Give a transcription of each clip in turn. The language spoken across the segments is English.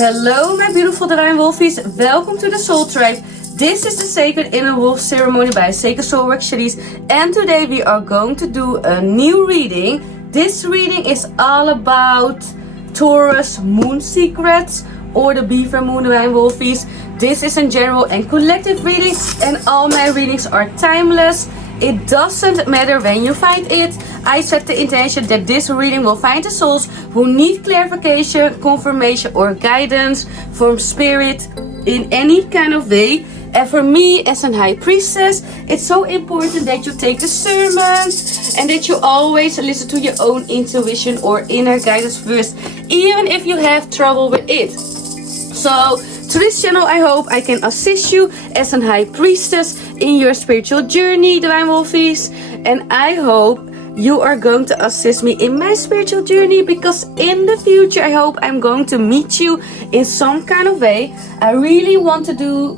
Hello my beautiful Divine Wolfeys, welcome to the Soul Tribe. This is the Sacred Inner Wolf ceremony by Sacred Soul Work Charice, and today we are going to do a new reading. This reading is all about Taurus moon secrets or the beaver moon Divine Wolfeys. This is a general and collective reading, and all my readings are timeless. It doesn't matter when you find it. I set the intention that this reading will find the souls who need clarification, confirmation or guidance from spirit in any kind of way. And for me as a high priestess, it's so important that you take discernment and that you always listen to your own intuition or inner guidance first, even if you have trouble with it. So to this channel, I hope I can assist you as a high priestess in your spiritual journey, Divine Wolfeys. And I hope you are going to assist me in my spiritual journey, because in the future, I hope I'm going to meet you in some kind of way. I really want to do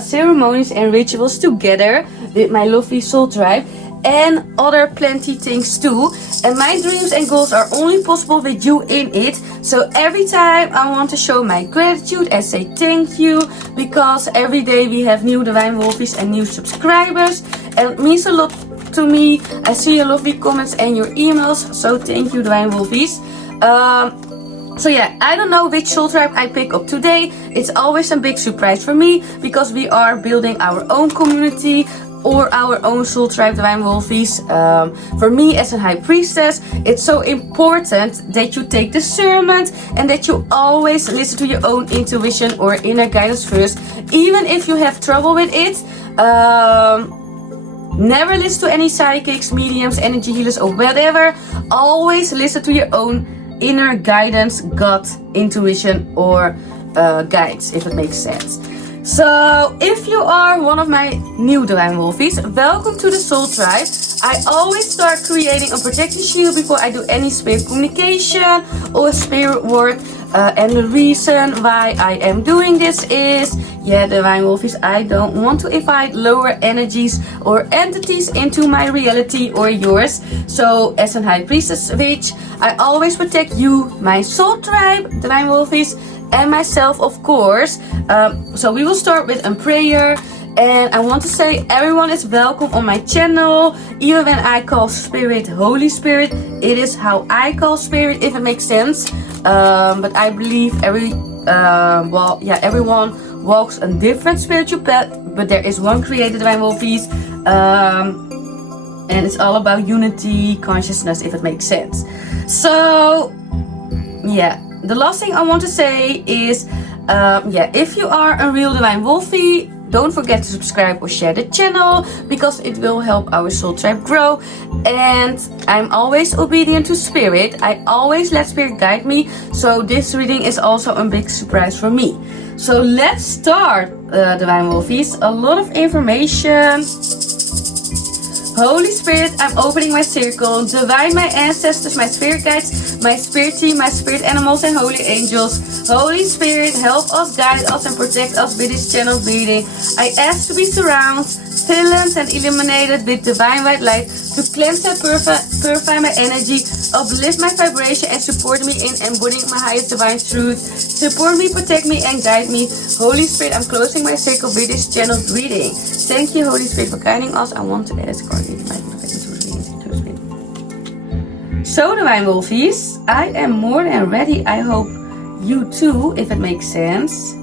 ceremonies and rituals together with my lovely soul tribe, and other plenty things too. And my dreams and goals are only possible with you in it. So every time I want to show my gratitude and say thank you, because every day we have new Divine Wolfeys and new subscribers, and it means a lot to me. I see your lovely comments and your emails, so thank you Divine Wolfeys. So yeah, I don't know which soul tribe I pick up today. It's always a big surprise for me, because we are building our own community or our own soul tribe, Divine Wolfeys. For me as a high priestess, it's so important that you take discernment and that you always listen to your own intuition or inner guidance first, even if you have trouble with it. Never listen to any psychics, mediums, energy healers or whatever. Always listen to your own inner guidance, gut, intuition or guides, if it makes sense. So if you are one of my new Divine Wolfeys, welcome to the Soul Tribe. I always start creating a protective shield before I do any spirit communication or spirit work. And the reason why I am doing this is, yeah, Divine Wolfeys, I don't want to invite lower energies or entities into my reality or yours. So as a high priestess witch, I always protect you, my soul tribe, Divine Wolfeys, and myself, of course. So we will start with a prayer. And I want to say everyone is welcome on my channel. Even when I call spirit Holy Spirit, it is how I call spirit, if it makes sense. But I believe everyone walks a different spiritual path, but there is one created Divine Wolfeys. And it's all about unity, consciousness, if it makes sense. So yeah, the last thing I want to say is, if you are a real Divine Wolfey, don't forget to subscribe or share the channel, because it will help our soul tribe grow. And I'm always obedient to spirit. I always let spirit guide me. So this reading is also a big surprise for me. So let's start, Divine Wolfeys. A lot of information. Holy Spirit, I'm opening my circle. Divine, my ancestors, my spirit guides, my spirit team, my spirit animals and holy angels. Holy Spirit, help us, guide us and protect us with this channel reading. I ask to be surrounded, filled and illuminated with divine white light to cleanse and purify my energy, uplift my vibration and support me in embodying my highest divine truth. Support me, protect me and guide me. Holy Spirit, I'm closing my circle with this channel reading. Thank you, Holy Spirit, for guiding us. I want to ask God in my So, Divine Wolfeys, I am more than ready. I hope you too, if it makes sense.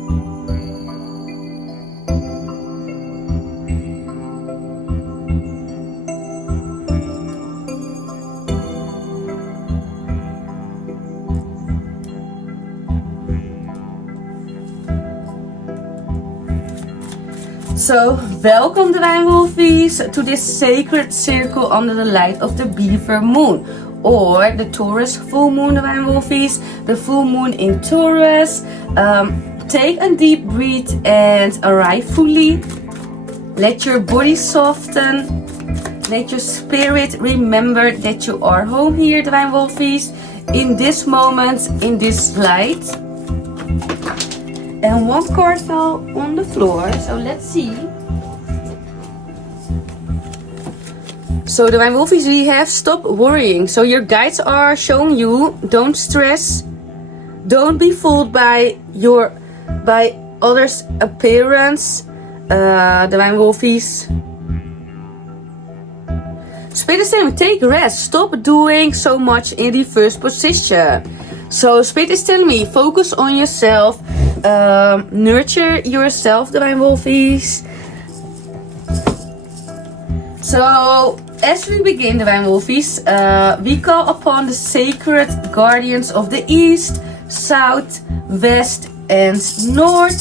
So, welcome Divine Wolfeys to this sacred circle under the light of the beaver moon, or the Taurus full moon, Divine Wolfeys, the full moon in Taurus. Take a deep breath and arrive fully. Let your body soften. Let your spirit remember that you are home here, Divine Wolfeys, in this moment, in this light. And one card fell on the floor, so let's see. So Divine Wolfeys, we have stop worrying. So your guides are showing you, don't stress, Don't be fooled by others' appearance, Divine Wolfeys. Spirit is telling me, take rest. Stop doing so much in reverse position. So Spirit is telling me, focus on yourself. Nurture yourself, Divine Wolfeys. So as we begin, Divine Wolfeys, we call upon the sacred guardians of the East, South, West, and North.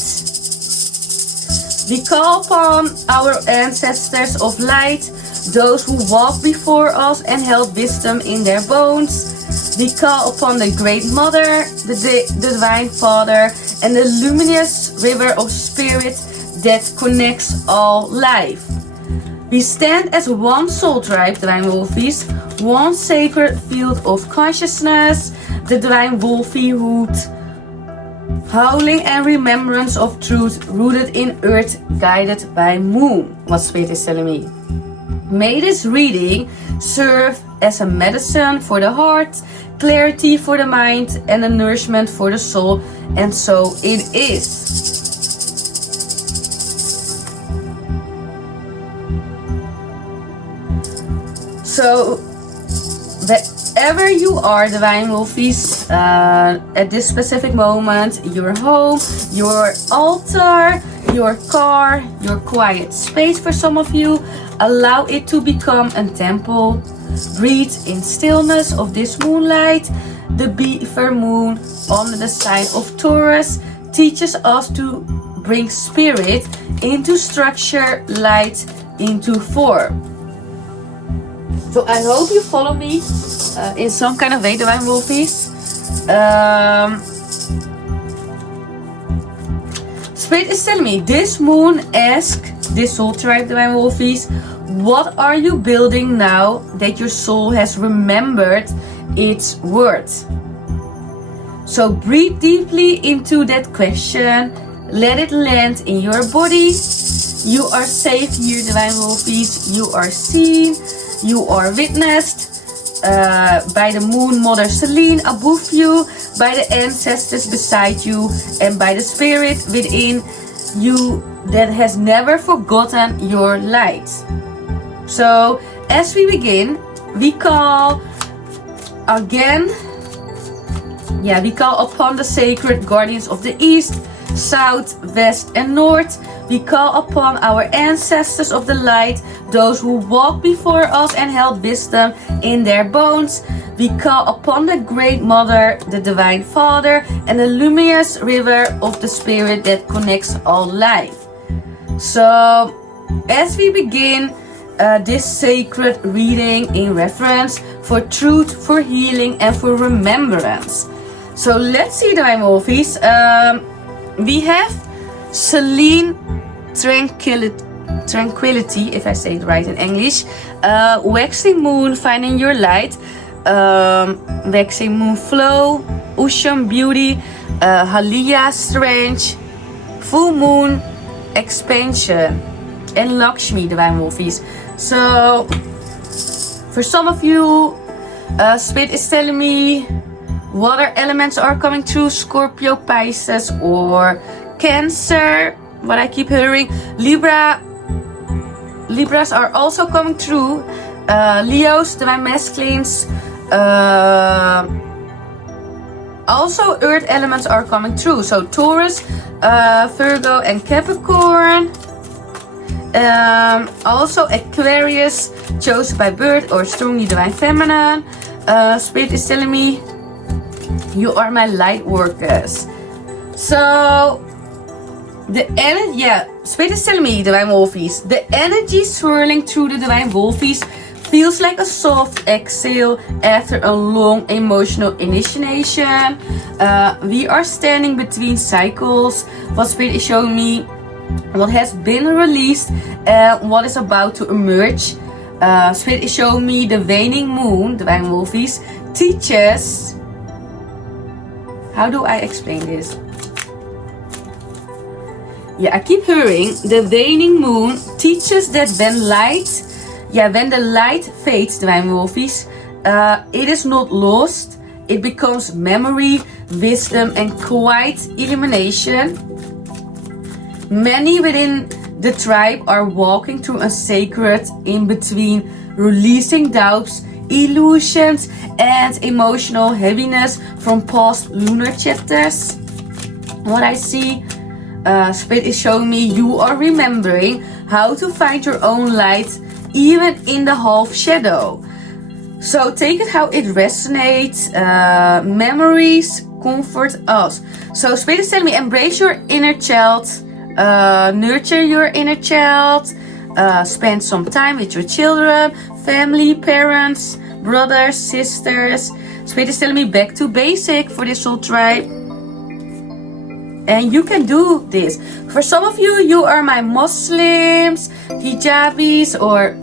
We call upon our ancestors of light, those who walk before us and held wisdom in their bones. We call upon the Great Mother, the Divine Father, and the luminous river of spirit that connects all life. We stand as one soul tribe, Divine Wolfeys, one sacred field of consciousness, the Divine Wolfeyhood, howling and remembrance of truth rooted in earth, guided by moon, what Spirit is telling me. May this reading serve as a medicine for the heart, clarity for the mind, and a nourishment for the soul, and so it is. So, wherever you are, Divine Wolfeys, at this specific moment, your home, your altar, your car, your quiet space for some of you, allow it to become a temple. Breathe in stillness of this moonlight. The beaver moon on the sign of Taurus teaches us to bring spirit into structure, light into form. So I hope you follow me in some kind of way, Divine Wolfeys. Spirit is telling me, this moon asks this soul tribe, Divine Wolfeys, what are you building now that your soul has remembered its worth? So breathe deeply into that question. Let it land in your body. You are safe here, Divine Wolfeys. You are seen. You are witnessed by the moon mother Selene above you, by the ancestors beside you, and by the spirit within you that has never forgotten your light. So as we begin, we call again, we call upon the sacred guardians of the East, South, West, and North. We call upon our ancestors of the light, those who walked before us and held wisdom in their bones. We call upon the Great Mother, the Divine Father, and the luminous river of the Spirit that connects all life. So, as we begin this sacred reading in reverence for truth, for healing, and for remembrance. So, let's see, Divine Wolfeys. We have Selene Tranquility, if I say it right in English, Waxing Moon, Finding Your Light, Waxing Moon Flow, Ocean Beauty, Halia Strange, Full Moon Expansion, and Lakshmi, Divine Wolfeys. So, for some of you, Spirit is telling me water elements are coming through, Scorpio, Pisces, or Cancer. What I keep hearing, Libras are also coming through, Leos, Divine Masculines, also earth elements are coming through, so Taurus, Virgo, and Capricorn, also Aquarius, chosen by birth or strongly Divine Feminine. Spirit is telling me, you are my light workers. So the energy, Spirit is telling me, Divine Wolfeys, the energy swirling through the Divine Wolfeys feels like a soft exhale after a long emotional initiation. We are standing between cycles. What Spirit is showing me, what has been released and what is about to emerge. Spirit is showing me the waning moon, Divine Wolfeys, teaches. How do I explain this? I keep hearing the waning moon teaches that when the light fades, Divine Wolfeys, it is not lost. It becomes memory wisdom, and quiet illumination. Many within the tribe are walking through a sacred in-between, releasing doubts, illusions, and emotional heaviness from past lunar chapters. What I see, Spirit is showing me you are remembering how to find your own light even in the half shadow. So take it how it resonates. Memories comfort us. So Spirit is telling me embrace your inner child, nurture your inner child, spend some time with your children, family, parents, brothers, sisters. Spirit is telling me back to basic for this soul tribe. And you can do this. For some of you, you are my Muslims, hijabis, or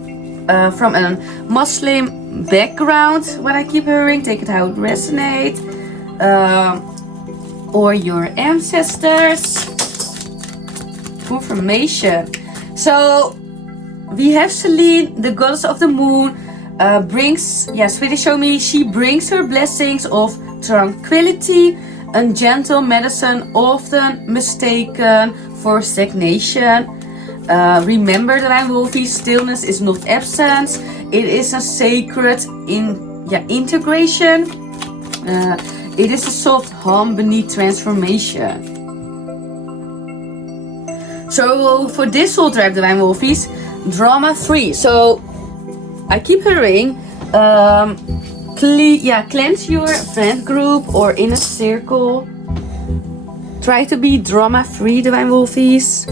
from a Muslim background. What I keep hearing, take it how it resonates. Or your ancestors. Confirmation. So we have Selene, the goddess of the moon, Spirit is showing me she brings her blessings of tranquility and gentle medicine, often mistaken for stagnation. Remember, Divine Wolfeys, stillness is not absence. It is a sacred integration. It is a soft hum beneath transformation. So for this soul tribe, Divine Wolfeys, drama 3. So I keep hearing, cleanse your friend group or inner circle. Try to be drama free, Divine Wolfeys.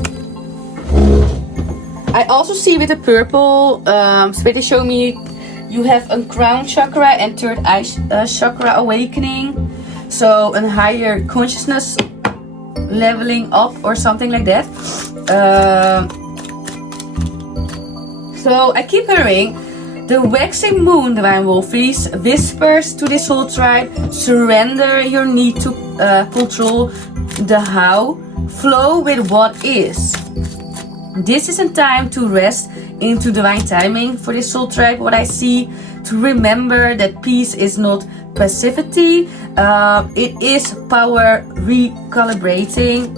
I also see with the purple, Spirit is showing me you have a crown chakra and third eye chakra awakening. So a higher consciousness leveling up or something like that. So I keep hearing the waxing moon, Divine Wolfeys, whispers to this soul tribe, surrender your need to control the how, flow with what is. This is a time to rest into divine timing for this soul tribe. What I see, to remember that peace is not passivity, it is power recalibrating.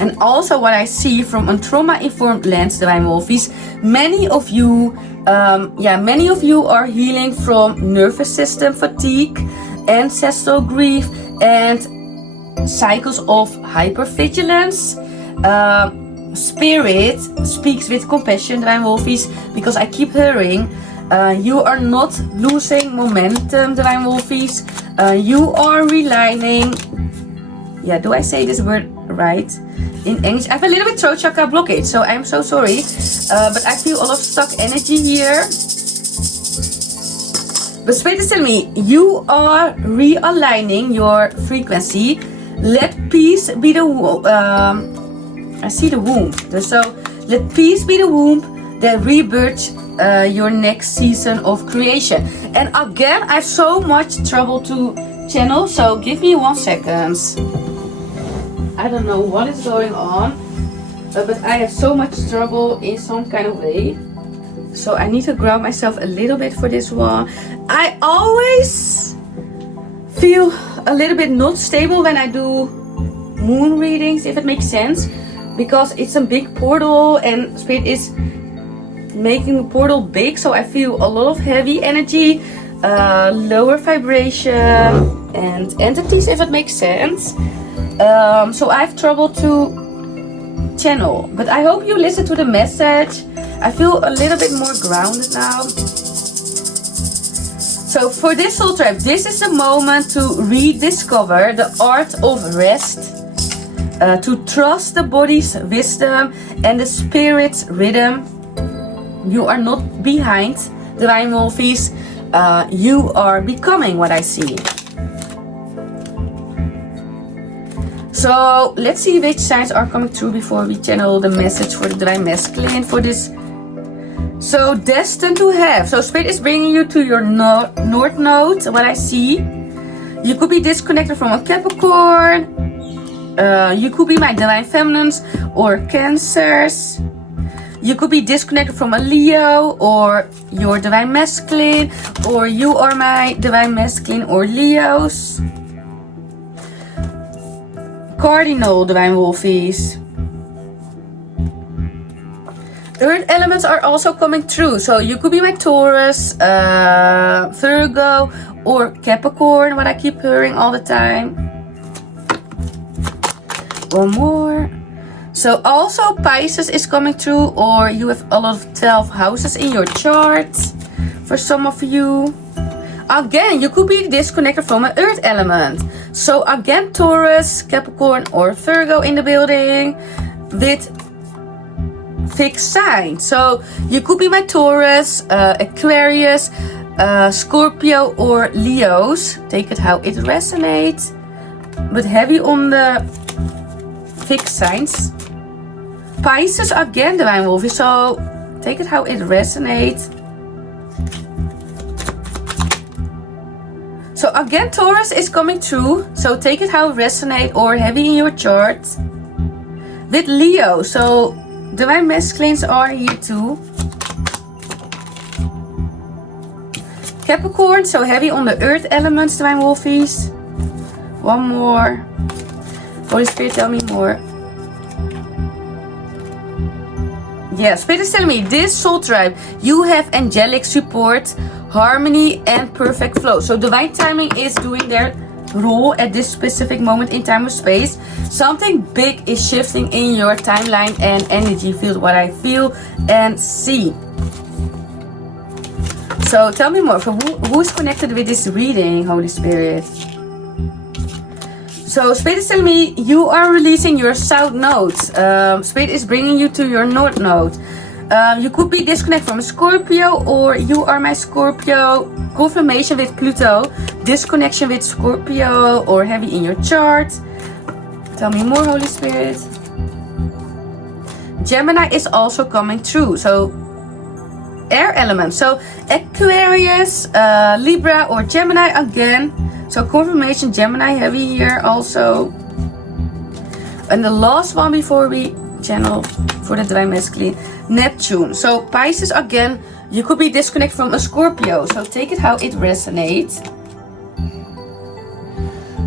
And also what I see from a trauma-informed lens, Divine Wolfeys, many of you are healing from nervous system fatigue, ancestral grief, and cycles of hypervigilance. Spirit speaks with compassion, Divine Wolfeys, because I keep hearing you are not losing momentum, Divine Wolfeys. You are realigning. Do I say this word right? In English, I have a little bit throat chakra blockage, so I'm so sorry. But I feel a lot of stuck energy here. But Spirit is telling me you are realigning your frequency. Let peace be the I see the womb. So let peace be the womb that rebirths your next season of creation. And again, I have so much trouble to channel, so give me 1 second. I don't know what is going on, but I have so much trouble in some kind of way. So I need to ground myself a little bit for this one. I always feel a little bit not stable when I do moon readings, if it makes sense. Because it's a big portal and Spirit is making the portal big. So I feel a lot of heavy energy, lower vibration and entities, if it makes sense. So I have trouble to channel, but I hope you listen to the message. I feel a little bit more grounded now. So for this soul tribe, this is the moment to rediscover the art of rest, to trust the body's wisdom and the spirit's rhythm. You are not behind, Divine Wolfeys. You are becoming, what I see. So let's see which signs are coming through before we channel the message for the Divine Masculine for this. So destined to have. So Spirit is bringing you to your north node, what I see. You could be disconnected from a Capricorn. You could be my Divine Feminines or Cancers. You could be disconnected from a Leo or your Divine Masculine, or you are my Divine Masculine or Leos. cardinal, Divine Wolfeys. Earth elements are also coming through. So you could be my Taurus, Virgo, or Capricorn, what I keep hearing all the time. One more. So also Pisces is coming through, or you have a lot of 12 houses in your chart. For some of you. Again, you could be disconnected from an earth element. So again, Taurus, Capricorn, or Virgo in the building with fixed sign. So you could be my Taurus, Aquarius, Scorpio, or Leos. Take it how it resonates. But heavy on the fixed signs. Pisces again, Divine Wolfeys. So take it how it resonates. So again, Taurus is coming through. So take it how it resonates, or heavy in your chart. With Leo. So Divine Masculines are here too. Capricorn, so heavy on the earth elements, Divine Wolfeys. One more. Holy Spirit, tell me more. Yeah, Spirit is telling me, this soul tribe, you have angelic support, harmony, and perfect flow. So divine timing is doing their role at this specific moment in time or space. Something big is shifting in your timeline and energy field, what I feel and see. So tell me more, for who is connected with this reading, Holy Spirit? So Spirit is telling me you are releasing your south node. Spirit is bringing you to your north node. You could be disconnected from Scorpio, or you are my Scorpio. Confirmation with Pluto. Disconnection with Scorpio, or heavy in your chart. Tell me more, Holy Spirit. Gemini is also coming through. So air element. So Aquarius, Libra, or Gemini again. So confirmation, Gemini heavy here also. And the last one before we channel for the Divine Masculine, Neptune. So Pisces again, you could be disconnected from a Scorpio. So take it how it resonates.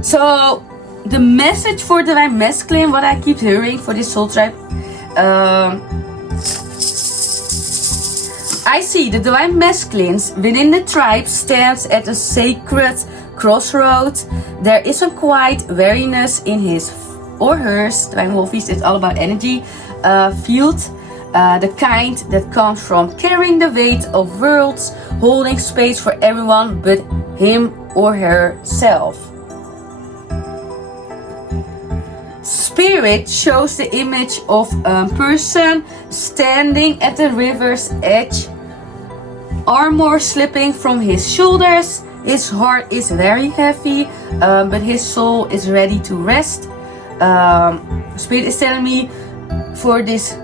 So the message for Divine Masculine, what I keep hearing for this soul tribe, I see the Divine Masculines within the tribe stands at a sacred crossroads. There is a quiet weariness in his or hers, Divine Wolfeys, it's all about energy field, the kind that comes from carrying the weight of worlds, holding space for everyone but him or herself. Spirit shows the image of a person standing at the river's edge, armor slipping from his shoulders. His heart is very heavy, but his soul is ready to rest. Spirit is telling me for this,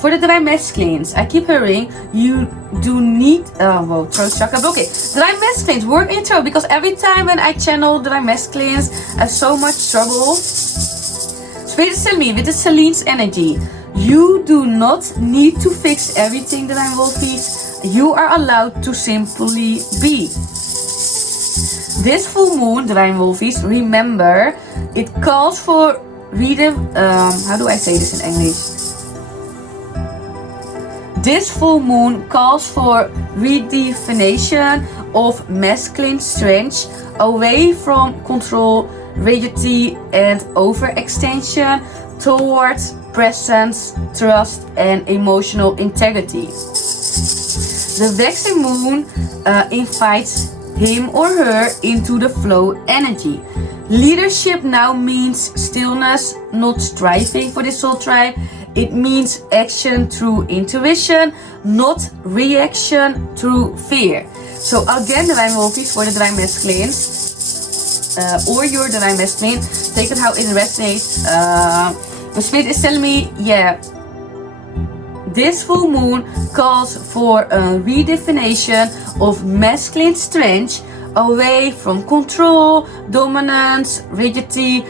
for the Divine Masculines, I keep hearing you do need, throat chakra blockade. Divine Masculines, work in your throat, because every time when I channel Divine Masculines, I have so much trouble. Spirit is telling me with the Selene's energy, you do not need to fix everything, Divine Wolfeys. You are allowed to simply be. This full moon, Divine Wolfeys, remember, it calls for how do I say this in English? This full moon calls for redefinition of masculine strength, away from control, rigidity, and overextension, towards presence, trust, and emotional integrity. The waxing moon invites him or her into the flow energy. Leadership now means stillness, not striving for this soul tribe. It means action through intuition, not reaction through fear. So again, Divine Wolfeys, for the Divine Masculines, or your Divine Masculine, take it how it resonates. The Spirit is telling me, this full moon calls for a redefinition of masculine strength, away from control, dominance, rigidity,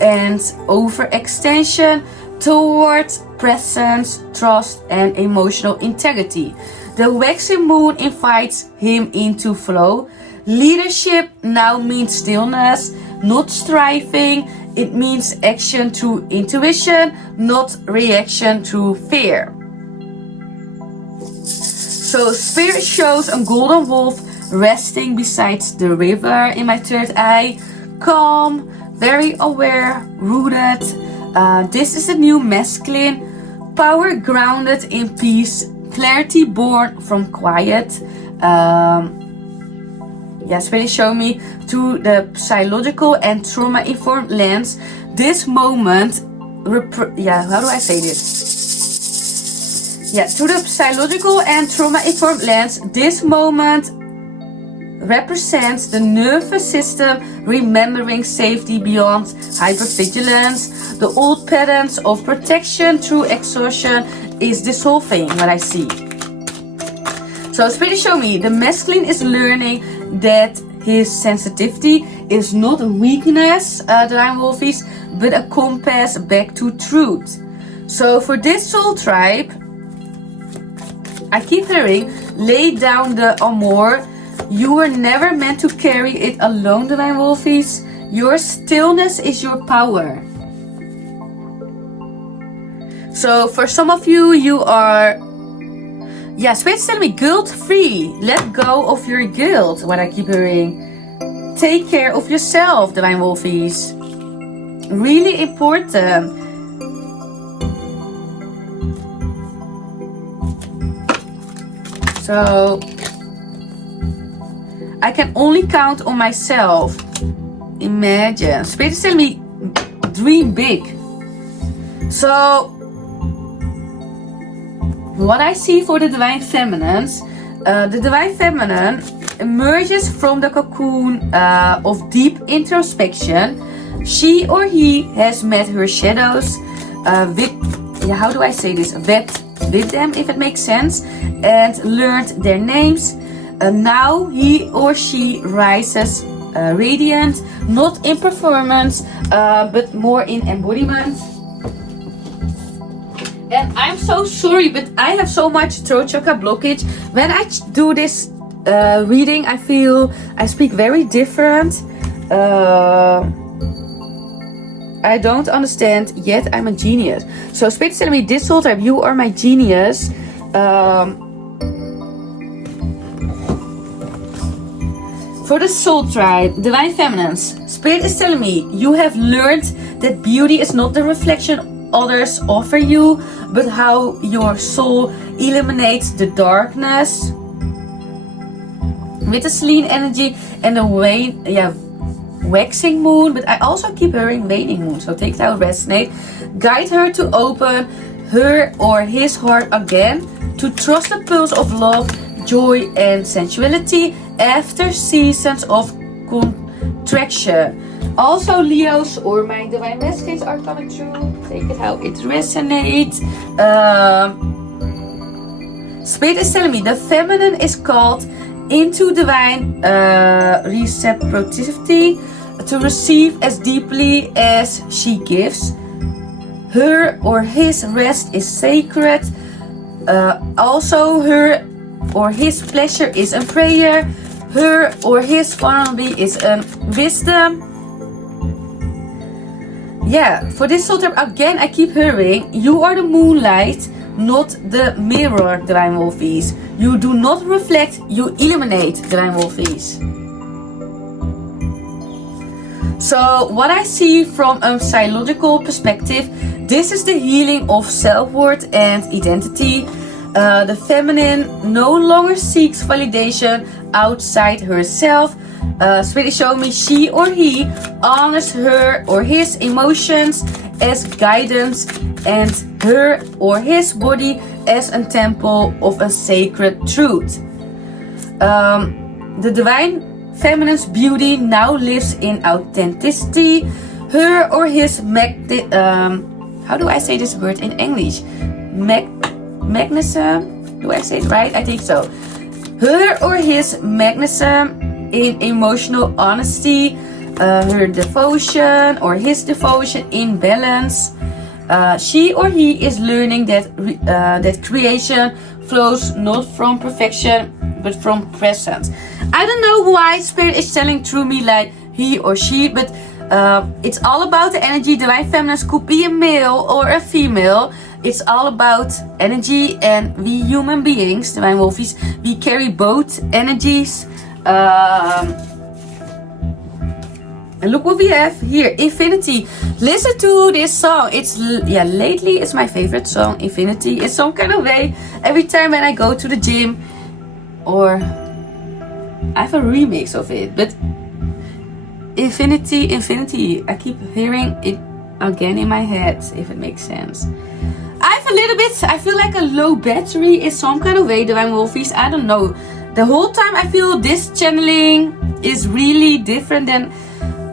and overextension, towards presence, trust, and emotional integrity. The waxing moon invites him into flow. Leadership now means stillness, not striving. It means action through intuition, not reaction through fear. So Spirit shows a golden wolf resting beside the river in my third eye. Calm, very aware, rooted. This is a new masculine. Power grounded in peace. Clarity born from quiet. Spirit show me through the psychological and trauma-informed lens. This moment, how do I say this? Through the psychological and trauma-informed lens, this moment represents the nervous system remembering safety beyond hypervigilance. The old patterns of protection through exhaustion is dissolving, what I see. So Spirit show me the masculine is learning that his sensitivity is not a weakness, Divine Wolfeys, but a compass back to truth. So for this soul tribe, I keep hearing, lay down the amour. You were never meant to carry it alone, Divine Wolfeys. Your stillness is your power. So for some of you, you are... Spirit's telling me guilt free. Let go of your guilt, what I keep hearing. Take care of yourself, Divine Wolfeys. Really important. So I can only count on myself. Imagine. Spirit is telling me dream big. So what I see for the Divine Feminines, the Divine Feminine emerges from the cocoon of deep introspection. She or he has met her shadows, how do I say this? With them, if it makes sense, and learned their names. Now he or she rises radiant, not in performance, but more in embodiment. And I'm so sorry, but I have so much throat chakra blockage. When I do this reading, I feel I speak very different. I don't understand, yet I'm a genius. So Spirit is telling me this whole time, you are my genius. For the soul tribe, Divine Feminines, Spirit is telling me you have learned that beauty is not the reflection others offer you, but how your soul illuminates the darkness. With the Selene energy and the waxing moon, but I also keep hearing waning moon, so take that resonate. Guide her to open her or his heart again, to trust the pulse of love, joy and sensuality after seasons of contraction. Also Leos or my Divine Masculines are coming through. Take it how it resonates. Spirit is telling me the feminine is called into divine reciprocity, to receive as deeply as she gives. Her or his rest is sacred. Also her or his pleasure is a prayer. Her or his vulnerability is a wisdom. For this soul type, again, I keep hearing, you are the moonlight, not the mirror, Divine Wolfeys. You do not reflect, you illuminate, Divine Wolfeys. So what I see from a psychological perspective, this is the healing of self-worth and identity. The feminine no longer seeks validation outside herself. Spirit is showing me she or he honors her or his emotions as guidance and her or his body as a temple of a sacred truth. The Divine Feminine's beauty now lives in authenticity. Her or his how do I say this word in English? Magnetism? Do I say it right? I think so. Her or his magnetism in emotional honesty, her devotion or his devotion in balance. She or he is learning that creation flows not from perfection but from presence. I don't know why Spirit is telling through me like he or she, but It's all about the energy. Divine Feminines could be a male or a female. It's all about energy, and we human beings, Divine Wolfeys, we carry both energies. And look what we have here, Infinity. Listen to this song. Lately it's my favorite song, Infinity. In some kind of way, every time when I go to the gym, or I have a remix of it, but Infinity, Infinity. I keep hearing it again in my head, if it makes sense. I feel like a low battery in some kind of way, Divine Wolfeys. I don't know. The whole time I feel this channeling is really different than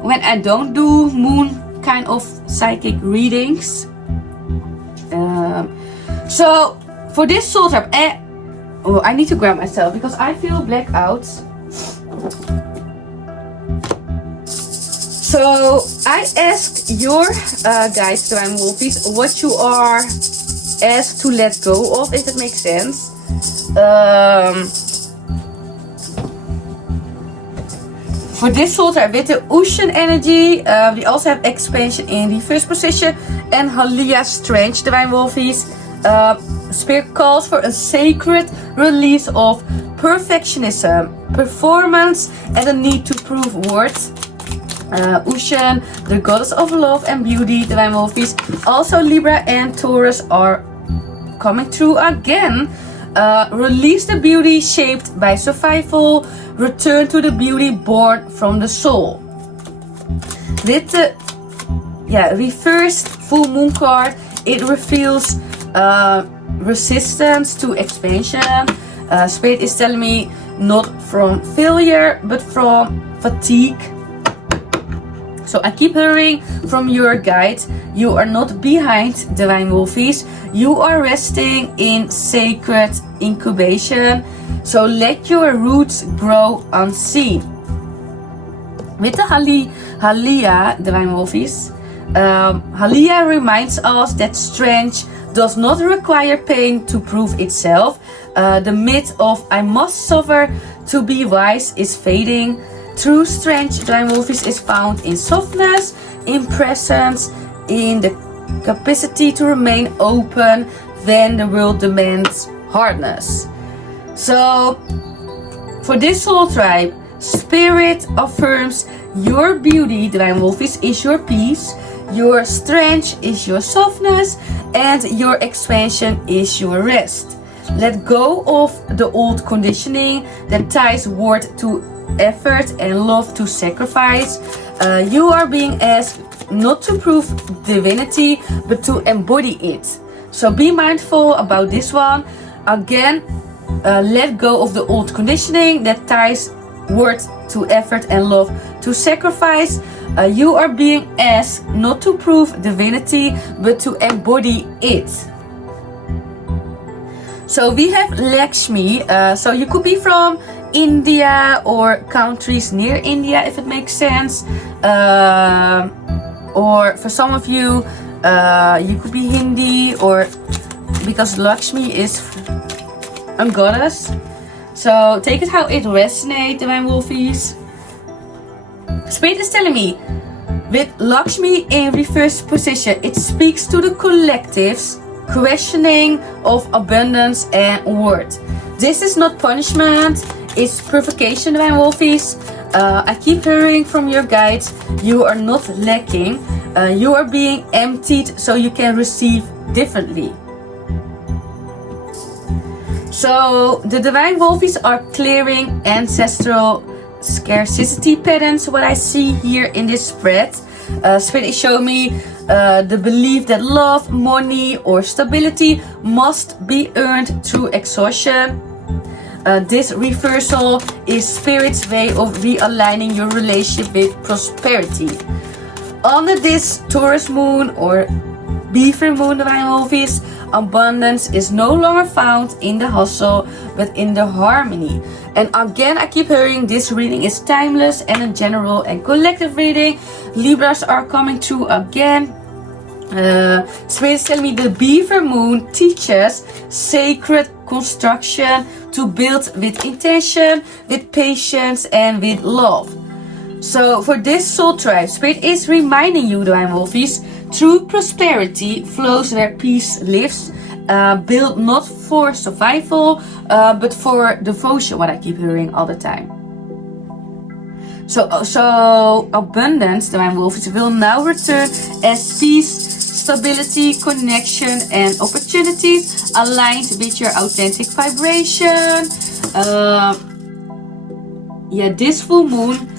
when I don't do moon kind of psychic readings. So for this soul type, I need to grab myself because I feel blackout. So I asked your guides, Divine Wolfeys, what you are asked to let go of, if it makes sense. For this soul type with the ocean energy, we also have expansion in reverse position and Halia strength, Divine Wolfeys. Spirit calls for a sacred release of perfectionism, performance, and the need to prove worth. Ocean, the goddess of love and beauty, Divine Wolfeys. Also Libra and Taurus are coming through again. Release the beauty shaped by survival. Return to the beauty born from the soul. With the reversed full moon card, it reveals resistance to expansion. Spirit is telling me not from failure, but from fatigue. So I keep hearing from your guides, you are not behind, Divine Wolfeys. You are resting in sacred incubation. So let your roots grow unseen. With the Halia, Divine Wolfeys, Halia reminds us that strength does not require pain to prove itself. The myth of I must suffer to be wise is fading. True strength, Divine Wolfeys, is found in softness, in presence, in the capacity to remain open when the world demands hardness. So, for this soul tribe, Spirit affirms your beauty, Divine Wolfeys, is your peace, your strength is your softness, and your expansion is your rest. Let go of the old conditioning that ties worth to effort and love to sacrifice. You are being asked not to prove divinity, but to embody it. So be mindful about this one. Again, let go of the old conditioning that ties worth to effort and love to sacrifice. You are being asked not to prove divinity, but to embody it. So we have Lakshmi. So you could be from India or countries near India, if it makes sense. Or for some of you, you could be Hindi, or because Lakshmi is a goddess. So take it how it resonates, Divine Wolfeys. Spirit is telling me, with Lakshmi in reverse position, it speaks to the collectives questioning of abundance and worth. This is not punishment, it's purification, Divine Wolfeys. I keep hearing from your guides, you are not lacking, you are being emptied so you can receive differently. So the Divine Wolfeys are clearing ancestral scarcity patterns, what I see here in this spread. Spirit is showing me the belief that love, money, or stability must be earned through exhaustion. This reversal is Spirit's way of realigning your relationship with prosperity. Under this Taurus moon or Beaver moon, Divine Wolfeys, abundance is no longer found in the hustle, but in the harmony. And again, I keep hearing this reading is timeless and a general and collective reading. Libras are coming through again. Spirit is telling me the Beaver moon teaches sacred construction to build with intention, with patience, and with love. So for this soul tribe, Spirit is reminding you, Divine Wolfeys, true prosperity flows where peace lives. Built not for survival, but for devotion, what I keep hearing all the time. So abundance, Divine Wolfeys, will now return as peace, stability, connection, and opportunities aligned with your authentic vibration. This full moon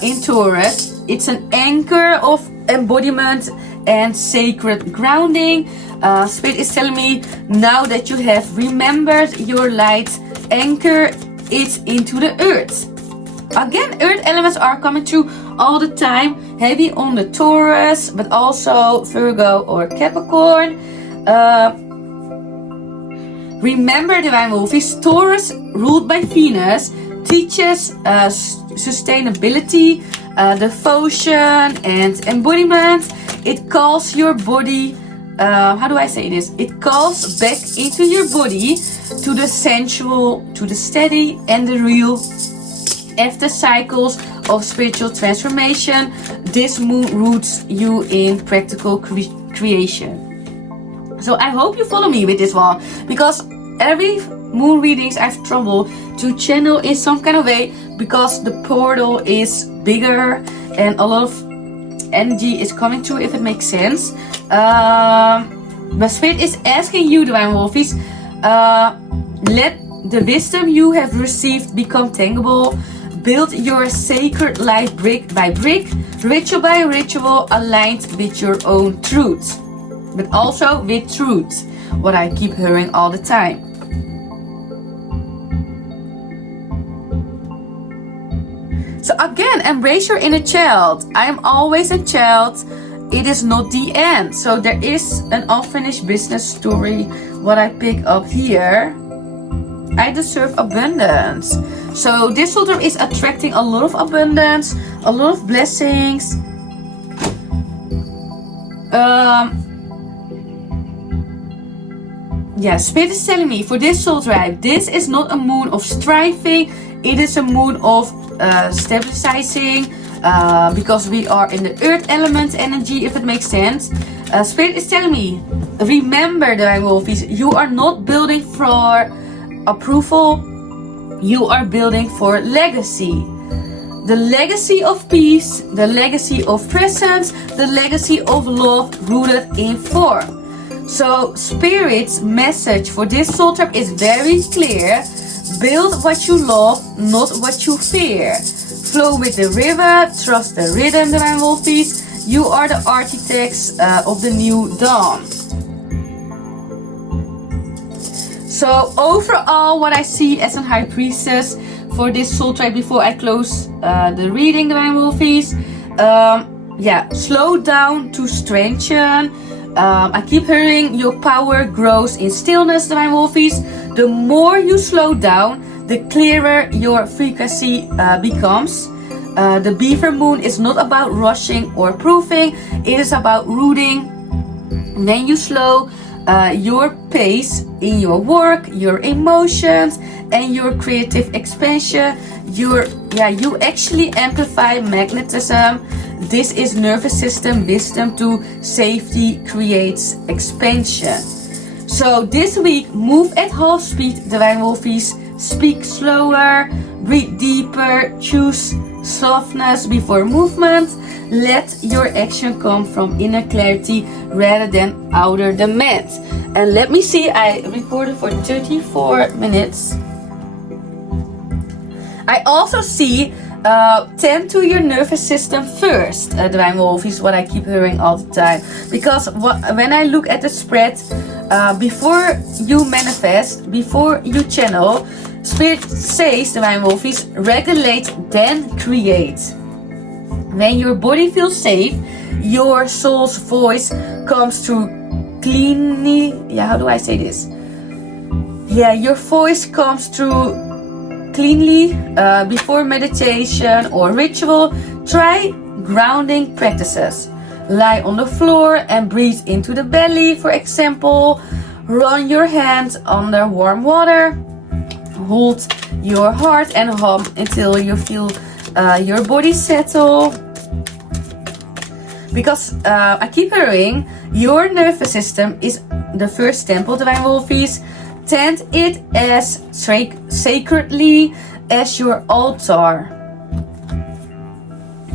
in Taurus, it's an anchor of embodiment and sacred grounding. Spirit is telling me now that you have remembered your light, anchor it into the earth. Again, earth elements are coming through all the time, heavy on the Taurus, but also Virgo or Capricorn. Remember, Divine Wolfeys, Taurus ruled by Venus teaches sustainability, devotion, and embodiment. It calls your body, how do I say this? It calls back into your body to the sensual, to the steady, and the real. After cycles of spiritual transformation, this moon roots you in practical creation. So I hope you follow me with this one, because every moon readings I have trouble to channel in some kind of way, because the portal is bigger and a lot of energy is coming through, if it makes sense. But Spirit is asking you, Divine Wolfeys, let the wisdom you have received become tangible. Build your sacred life brick by brick, ritual by ritual, aligned with your own truth, but also with truth, what I keep hearing all the time. So again, embrace your inner child. I am always a child. It is not the end. So there is an unfinished business story, what I pick up here. I deserve abundance. So this soul tribe is attracting a lot of abundance, a lot of blessings. Spirit is telling me for this soul tribe, this is not a moon of striving. It is a moon of stabilizing, because we are in the earth element energy, if it makes sense. Spirit is telling me, remember, Divine Wolfeys, you are not building for approval, you are building for legacy. The legacy of peace, the legacy of presence, the legacy of love rooted in form. So Spirit's message for this soul tribe is very clear. Build what you love, not what you fear. Flow with the river, trust the rhythm, Divine Wolfeys. You are the architects of the new dawn. So overall, what I see as a high priestess for this soul tribe before I close the reading, Divine Wolfeys, slow down to strengthen. I keep hearing your power grows in stillness, Divine Wolfeys. The more you slow down, the clearer your frequency becomes. The beaver moon is not about rushing or proving. It is about rooting. When you slow your pace in your work, your emotions, and your creative expansion, you actually amplify magnetism. This is nervous system wisdom to safety creates expansion. So this week, move at half speed, Divine Wolfeys. Speak slower, breathe deeper, choose softness before movement. Let your action come from inner clarity rather than outer demand. And let me see, I recorded for 34 minutes. I also see tend to your nervous system first, Divine Wolfeys, what I keep hearing all the time. Because when I look at the spread, before you manifest, before you channel, Spirit says, Divine Wolfeys, regulate then create. When your body feels safe, your soul's voice comes through cleanly. How do I say this? Your voice comes through cleanly. Before meditation or ritual, try grounding practices. Lie on the floor and breathe into the belly, for example. Run your hands under warm water. Hold your heart and hum until you feel your body settle. Because I keep hearing your nervous system is the first temple, Divine Wolfeys. Tend it as sacredly as your altar.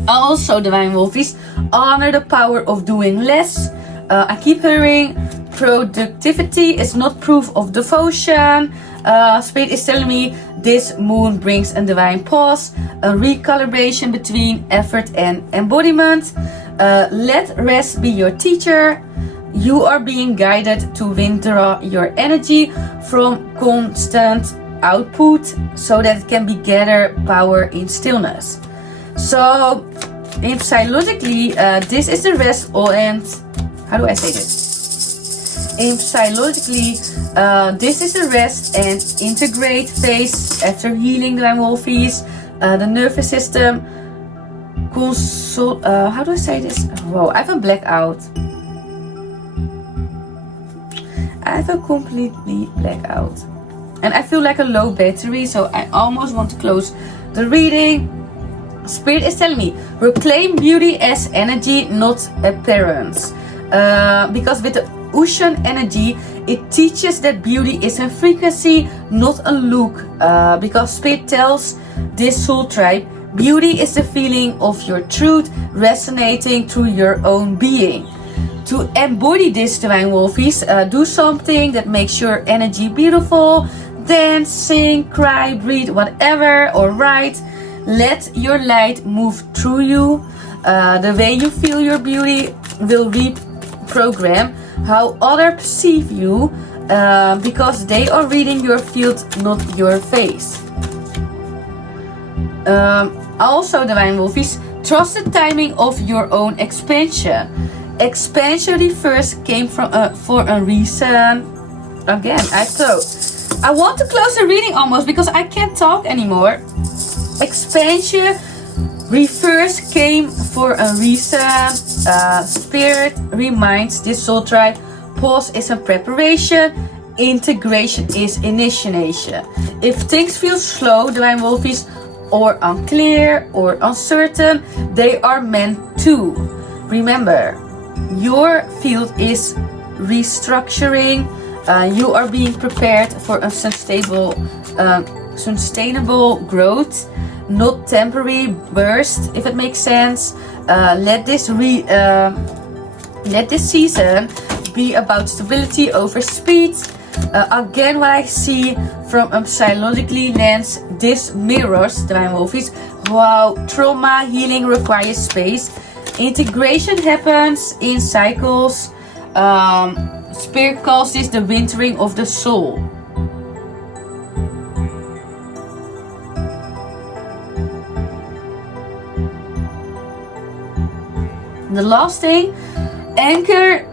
Also, Divine Wolfeys, honor the power of doing less. I keep hearing productivity is not proof of devotion. Spirit is telling me this moon brings a divine pause, a recalibration between effort and embodiment. Let rest be your teacher. You are being guided to withdraw your energy from constant output so that it can be gather power in stillness. So, psychologically, this is the rest and how do I say this? Psychologically, this is the rest and integrate phase after healing, Divine Wolfeys. The nervous system. How do I say this? Whoa, I have a blackout. I have a completely blackout. And I feel like a low battery, so I almost want to close the reading. Spirit is telling me, reclaim beauty as energy, not appearance. Because with the ocean energy, it teaches that beauty is a frequency, not a look. Because Spirit tells this soul tribe, beauty is the feeling of your truth resonating through your own being. To embody this, Divine Wolfeys, do something that makes your energy beautiful. Dance, sing, cry, breathe, whatever, or write. Let your light move through you. The way you feel your beauty will reprogram how others perceive you, because they are reading your field, not your face. Also, Divine Wolfeys, trust the timing of your own expansion. Expansion first came from for a reason. Again, I want to close the reading almost because I can't talk anymore. Expansion first came for a reason. Spirit reminds this soul tribe, pause is a preparation, integration is initiation. If things feel slow, Divine Wolfeys, or unclear or uncertain, they are meant to. Remember, your field is restructuring. You are being prepared for a sustainable growth, not temporary burst, if it makes sense. Let this season be about stability over speed. Again, what I see from a psychologically lens, this mirrors, Divine Wolfeys, wow, trauma healing requires space. Integration happens in cycles. Spirit calls this the wintering of the soul. The last thing, anchor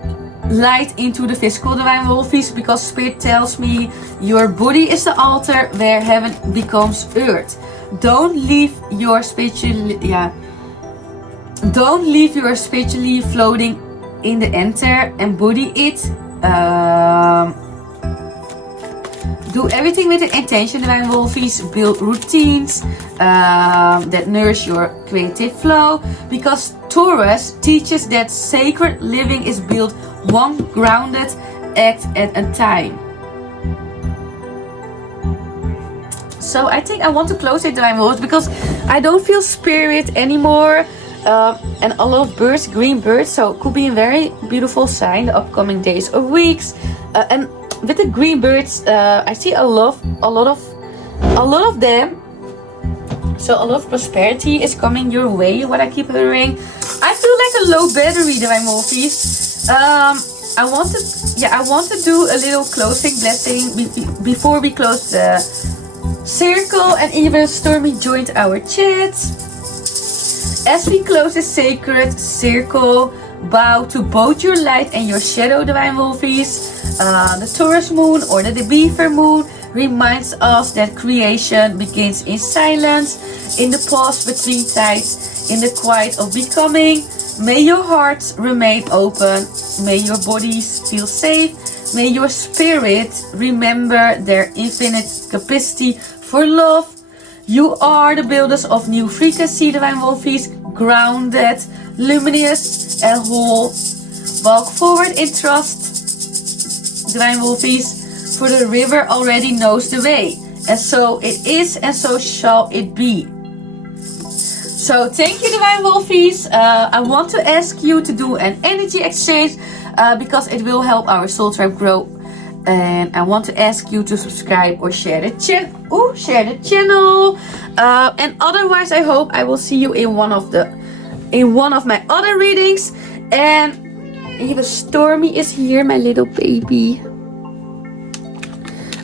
light into the physical, Divine Wolfeys, because Spirit tells me your body is the altar where heaven becomes earth. Don't leave your spiritually floating in the enter, embody it. Do everything with the intention, Divine Wolfeys. Build routines that nourish your creative flow, because Taurus teaches that sacred living is built one grounded act at a time. So I think I want to close it, Divine Wolfeys, because I don't feel spirit anymore. And a lot of birds, green birds, so it could be a very beautiful sign the upcoming days or weeks. And with the green birds, I see a lot of them. So a lot of prosperity is coming your way. What I keep hearing, I feel like a low battery, Divine Wolfeys. I want to do a little closing blessing before we close the circle, and even Stormy joined our chat. As we close the sacred circle, bow to both your light and your shadow, Divine Wolfeys. The Taurus moon or the Beaver moon reminds us that creation begins in silence, in the pause between tides, in the quiet of becoming. May your hearts remain open. May your bodies feel safe. May your spirit remember their infinite capacity for love. You are the builders of new frequency, Divine Wolfeys, grounded, luminous and whole. Walk forward in trust, Divine Wolfeys, for the river already knows the way. And so it is, and so shall it be. So thank you, Divine Wolfeys. I want to ask you to do an energy exchange because it will help our soul tribe grow. And I want to ask you to subscribe or share the channel. And otherwise, I hope I will see you in one of my other readings. And even Stormy is here, my little baby.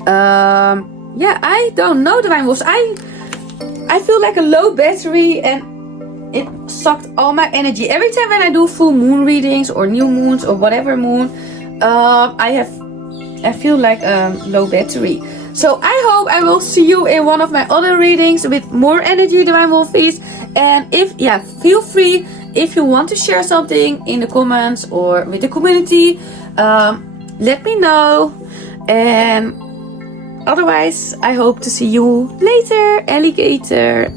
Yeah, I don't know, Divine Wolves. I feel like a low battery and it sucked all my energy. Every time when I do full moon readings or new moons or whatever moon, I feel like low battery. So I hope I will see you in one of my other readings with more energy, Divine Wolfeys. And feel free if you want to share something in the comments or with the community. Let me know. And otherwise, I hope to see you later, alligator.